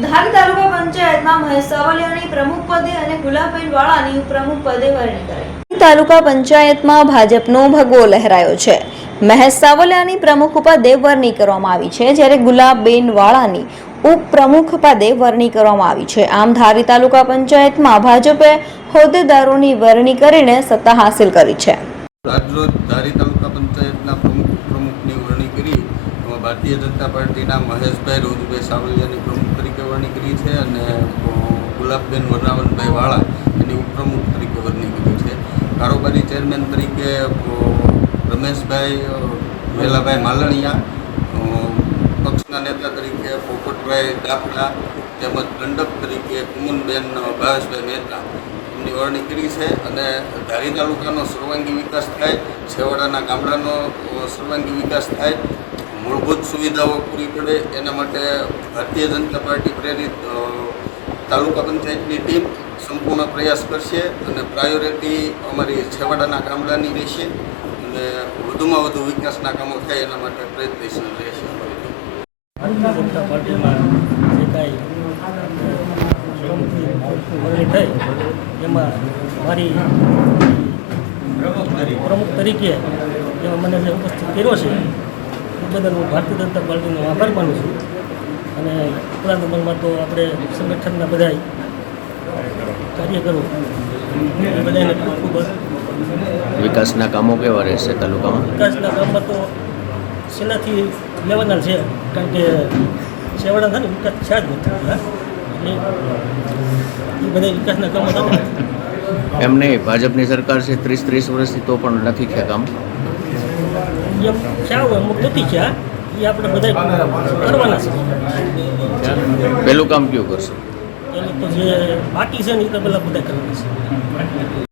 ધારી તાલુકા પંચાયતમાં મહેશ સાવલિયાની પ્રમુખ પદે અને ગુલાબબેન વાળાની ઉપપ્રમુખ પદે વરણી કરાઈ। તાલુકા પંચાયતમાં ભાજપનો ભગવો લહેરાયો છે। મહેશ સાવલિયાની પ્રમુખ પદે વરણી કરવામાં આવી છે, જ્યારે ગુલાબબેન વાળાની ઉપપ્રમુખ પદે વરણી કરવામાં આવી છે। આમ ધારી તાલુકા પંચાયતમાં ભાજપે હોદ્દેદારોની વરણી કરીને સત્તા હાંસિલ કરી છે। આજરોજ ધારી તાલુકા પંચાયતના પ્રમુખની વરણી કરી ભારતીય જનતા પાર્ટીના મહેશભાઈ રોજભાઈ સાવલિયાની પ્રમુખ તરીકે વરણી કરી છે અને ગુલાબબેન વરનાવનભાઈ વાળા એની ઉપપ્રમુખ તરીકે વરણી કરી છે। કારોબારી ચેરમેન તરીકે રમેશભાઈ વેલાભાઈ માલણિયા, પક્ષના નેતા તરીકે પોપટભાઈ દાખલા તેમજ દંડક તરીકે કુમનબેન ભાવેશભાઈ મહેતા ની વરણી કરી છે અને ધારી તાલુકાનો સર્વાંગી વિકાસ થાય, છેવાડાના ગામડાનો સર્વાંગી વિકાસ થાય, મૂળભૂત સુવિધાઓ પૂરી પડે એના માટે ભારતીય જનતા પાર્ટી પ્રેરિત તાલુકા પંચાયતની ટીમ સંપૂર્ણ પ્રયાસ કરશે અને પ્રાયોરિટી અમારી છેવાડાના ગામડાની રહેશે અને વધુમાં વધુ વિકાસના કામો થાય એના માટે પ્રયત્નશીલ રહેશે। ભારતીય જનતા પાર્ટીમાં જે કાંઈ થઈ એમાં મારી પ્રમુખ તરીકે એમાં મને જે ઉપસ્થિત કર્યો છે એ બદલ હું ભારતીય જનતા પાર્ટીનો આભાર માનું છું અને ઉપલા નંબરમાં તો આપણે સંગઠનના બધા કાર્યકરો એ બધાને ખૂબ ખૂબ વિકાસના કામો કેવા રહેશે તાલુકામાં? વિકાસના કામમાં તો સેનાથી લેવાના છે, કારણ કે છેવાડા થાય ને વિકાસ છે જ નથી એટલે એ બધા વિકાસના કામો થતા એમ નહીં, ભાજપની સરકાર છે 30 વર્ષથી તો પણ નથી થયા કામ। એમ ક્યાં હોય અમુક નથી ક્યાં એ આપણે બધા કરવાના છે। પહેલું કામ કયું કરશો? એટલે તો જે બાકી છે ને એ તો પેલા બધા કરવાના છે।